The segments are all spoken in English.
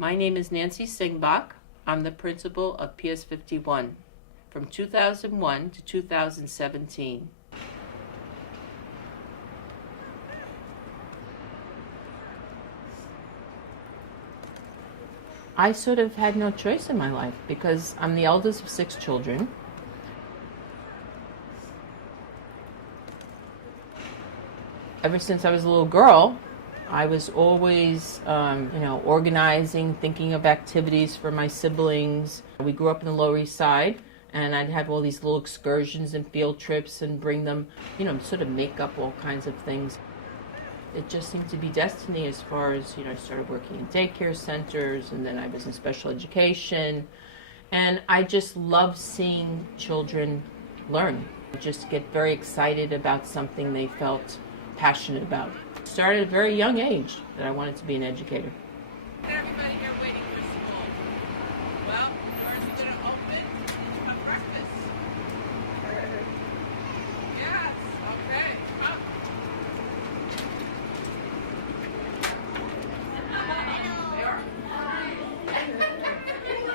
My name is Nancy Bock. I'm the principal of PS 51 from 2001 to 2017. I sort of had no choice in my life because I'm the eldest of 6 children. Ever since I was a little girl, I was always, organizing, thinking of activities for my siblings. We grew up in the Lower East Side, and I'd have all these little excursions and field trips and bring them, sort of make up all kinds of things. It just seemed to be destiny as far as, I started working in daycare centers, and then I was in special education. And I just love seeing children learn. Just get very excited about something they felt passionate about. Started at a very young age that I wanted to be an educator. Everybody here waiting for school. Well, doors are going to open for breakfast. Yes, okay, come.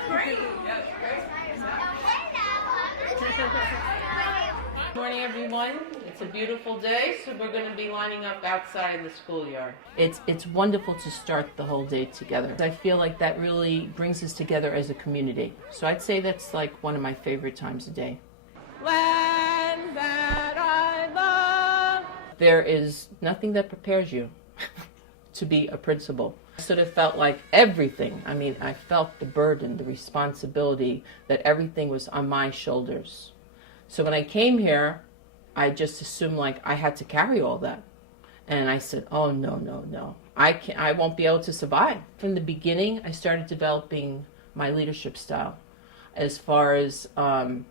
Great. Yes, Good morning, everyone. It's a beautiful day, so we're going to be lining up outside in the schoolyard. It's wonderful to start the whole day together. I feel like that really brings us together as a community. So I'd say that's like one of my favorite times a day. Land that I love. There is nothing that prepares you to be a principal. I sort of felt like everything. I felt the burden, the responsibility, that everything was on my shoulders. So when I came here, I just assumed like I had to carry all that. And I said, oh, no. I won't be able to survive. From the beginning, I started developing my leadership style as far as, you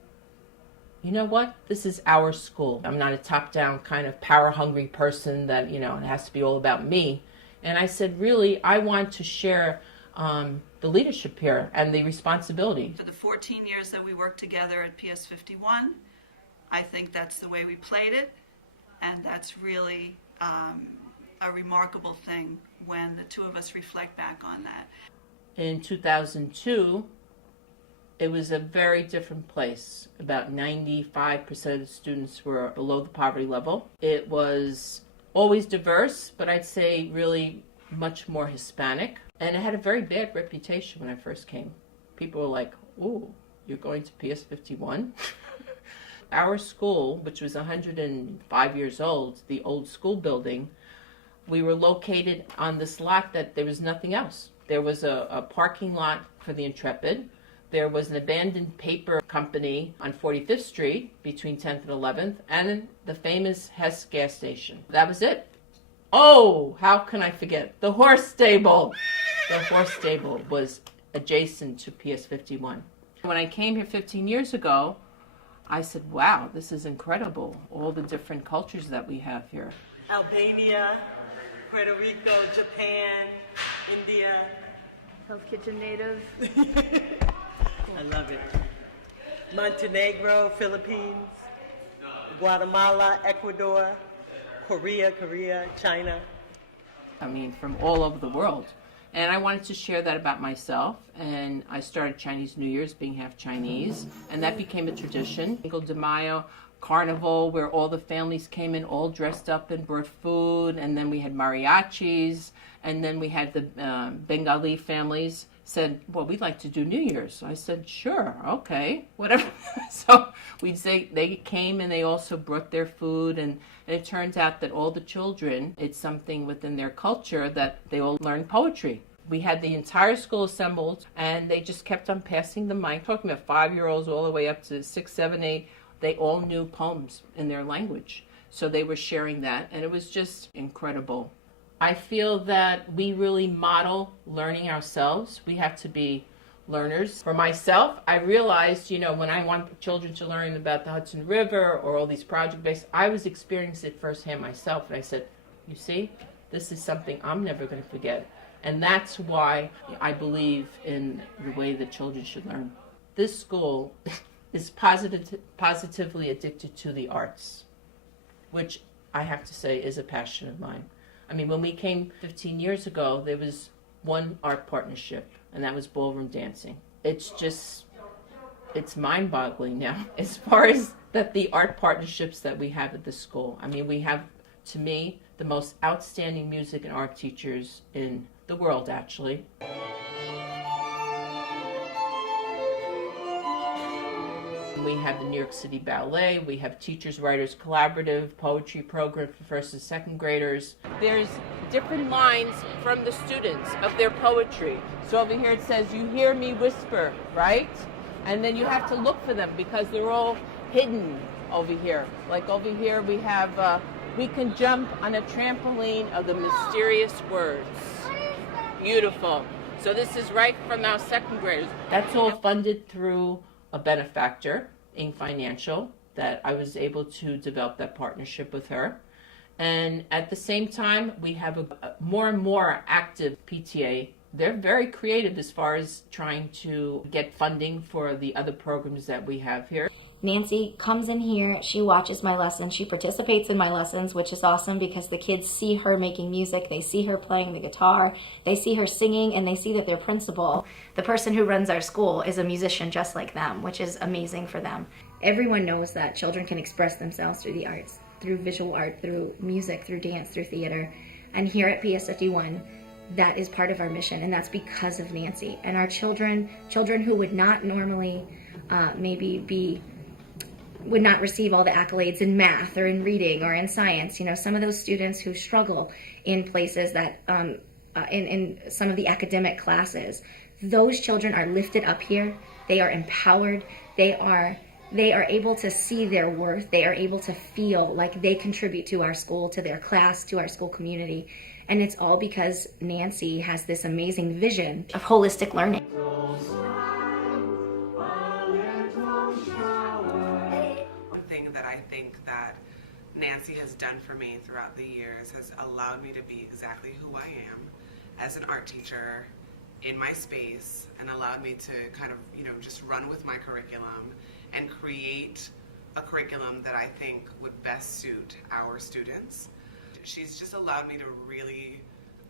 know what? This is our school. I'm not a top-down kind of power-hungry person that, it has to be all about me. And I said, really, I want to share the leadership here and the responsibility. For the 14 years that we worked together at PS 51, I think that's the way we played it, and that's really a remarkable thing when the two of us reflect back on that. In 2002, it was a very different place. About 95% of the students were below the poverty level. It was always diverse, but I'd say really much more Hispanic. And it had a very bad reputation when I first came. People were like, ooh, you're going to PS 51? Our school, which was 105 years old, the old school building, we were located on this lot that there was nothing else. There was a parking lot for the Intrepid. There was an abandoned paper company on 45th Street between 10th and 11th, and the famous Hess gas station. That was it. Oh, how can I forget? The horse stable. The horse stable was adjacent to PS 51. When I came here 15 years ago, I said, wow, this is incredible, all the different cultures that we have here. Albania, Puerto Rico, Japan, India. Hell's Kitchen native. I love it. Montenegro, Philippines, Guatemala, Ecuador, Korea, China. From all over the world. And I wanted to share that about myself, and I started Chinese New Year's being half Chinese, and that became a tradition. Cinco de Mayo carnival where all the families came in all dressed up and brought food, and then we had mariachis, and then we had the Bengali families said, well, we'd like to do New Year's. So I said, sure, okay, whatever. So we'd say they came and they also brought their food, and it turns out that all the children, it's something within their culture that they all learn poetry. We had the entire school assembled, and they just kept on passing the mic, talking about 5-year-olds all the way up to 6, 7, 8. They all knew poems in their language. So they were sharing that, and it was just incredible. I feel that we really model learning ourselves. We have to be learners. For myself, I realized, when I want children to learn about the Hudson River or all these project-based, I was experiencing it firsthand myself. And I said, you see, this is something I'm never going to forget. And that's why I believe in the way that children should learn. This school is positively addicted to the arts, which I have to say is a passion of mine. When we came 15 years ago, there was one art partnership, and that was ballroom dancing. It's mind-boggling now as far as the art partnerships that we have at the school. I mean, we have, to me, the most outstanding music and art teachers in the world, actually. We have the New York City Ballet, we have Teachers Writers Collaborative, poetry program for first and second graders. There's different lines from the students of their poetry. So over here it says, "You hear me whisper," right? And then you have to look for them because they're all hidden over here. Like over here we have, "We can jump on a trampoline of the mysterious words." Beautiful. So this is right from our second graders. That's all funded through a benefactor, Inc. Financial, that I was able to develop that partnership with her. And at the same time, we have a more and more active PTA. They're very creative as far as trying to get funding for the other programs that we have here. Nancy comes in here, she watches my lessons, she participates in my lessons, which is awesome because the kids see her making music, they see her playing the guitar, they see her singing, and they see that their principal, the person who runs our school, is a musician just like them, which is amazing for them. Everyone knows that children can express themselves through the arts, through visual art, through music, through dance, through theater. And here at PS51, that is part of our mission, and that's because of Nancy. And our children who would not normally would not receive all the accolades in math or in reading or in science. You know, some of those students who struggle in places that, in some of the academic classes, those children are lifted up here. They are empowered. They are able to see their worth. They are able to feel like they contribute to our school, to their class, to our school community. And it's all because Nancy has this amazing vision of holistic learning. That I think that Nancy has done for me throughout the years has allowed me to be exactly who I am as an art teacher in my space, and allowed me to kind of, just run with my curriculum and create a curriculum that I think would best suit our students. She's just allowed me to really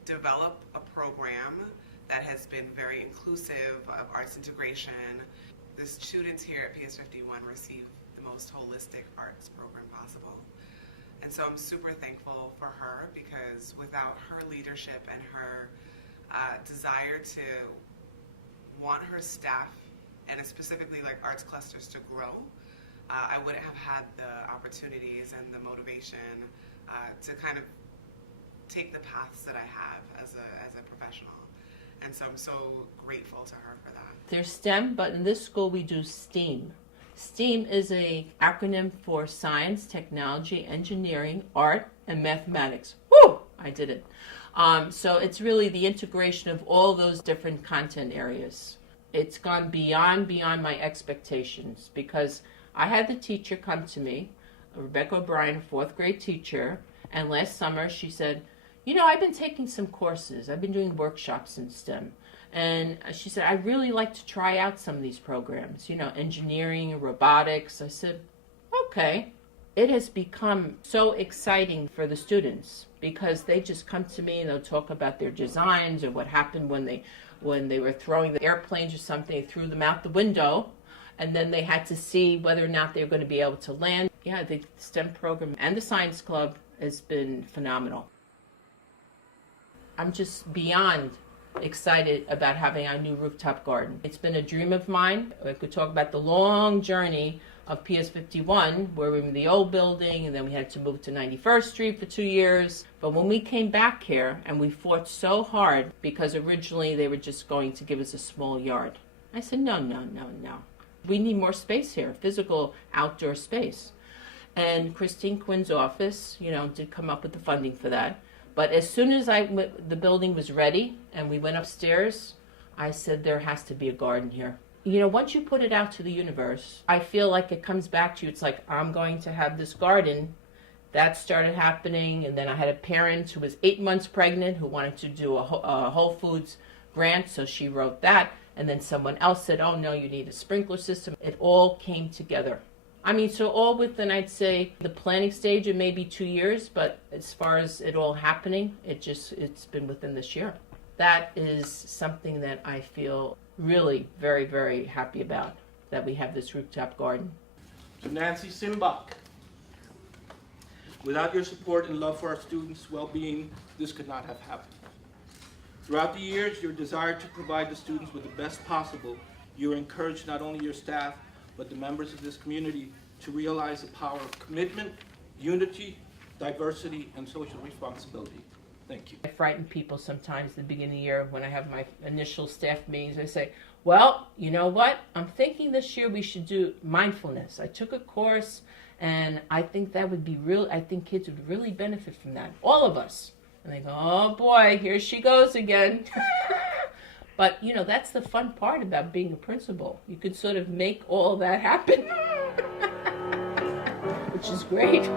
develop a program that has been very inclusive of arts integration. The students here at PS51 receive the most holistic arts program possible. And so I'm super thankful for her, because without her leadership and her desire to want her staff, and specifically like arts clusters, to grow, I wouldn't have had the opportunities and the motivation to kind of take the paths that I have as a professional. And so I'm so grateful to her for that. There's STEM, but in this school we do STEAM. STEAM is an acronym for science, technology, engineering, art, and mathematics. Woo! I did it. So it's really the integration of all those different content areas. It's gone beyond my expectations, because I had the teacher come to me, Rebecca O'Brien, fourth grade teacher, and last summer she said, I've been taking some courses. I've been doing workshops in STEM. And she said, I'd really like to try out some of these programs, engineering, robotics. I said, okay. It has become so exciting for the students, because they just come to me and they'll talk about their designs or what happened when they were throwing the airplanes or something, they threw them out the window, and then they had to see whether or not they were going to be able to land. Yeah, the STEM program and the science club has been phenomenal. I'm just beyond excited about having our new rooftop garden. It's been a dream of mine. I could talk about the long journey of PS51, where we were in the old building, and then we had to move to 91st Street for 2 years. But when we came back here, and we fought so hard, because originally they were just going to give us a small yard. I said, no. We need more space here, physical outdoor space. And Christine Quinn's office, did come up with the funding for that. But as soon as the building was ready and we went upstairs, I said, there has to be a garden here. Once you put it out to the universe, I feel like it comes back to you. It's like, I'm going to have this garden. That started happening. And then I had a parent who was 8 months pregnant who wanted to do a Whole Foods grant. So she wrote that. And then someone else said, oh, no, you need a sprinkler system. It all came together. So all within, I'd say, the planning stage of maybe 2 years, but as far as it all happening, it's been within this year. that is something that I feel really very, very happy about, that we have this rooftop garden. To Nancy Simbach, without your support and love for our students' well-being, this could not have happened. Throughout the years, your desire to provide the students with the best possible, you encouraged not only your staff, but the members of this community to realize the power of commitment, unity, diversity, and social responsibility. Thank you. I frighten people sometimes at the beginning of the year when I have my initial staff meetings. I say, well, you know what? I'm thinking this year we should do mindfulness. I took a course, and I think that would be real. I think kids would really benefit from that. All of us. And they go, oh boy, here she goes again. But, you know, that's the fun part about being a principal. You could sort of make all that happen, which is great.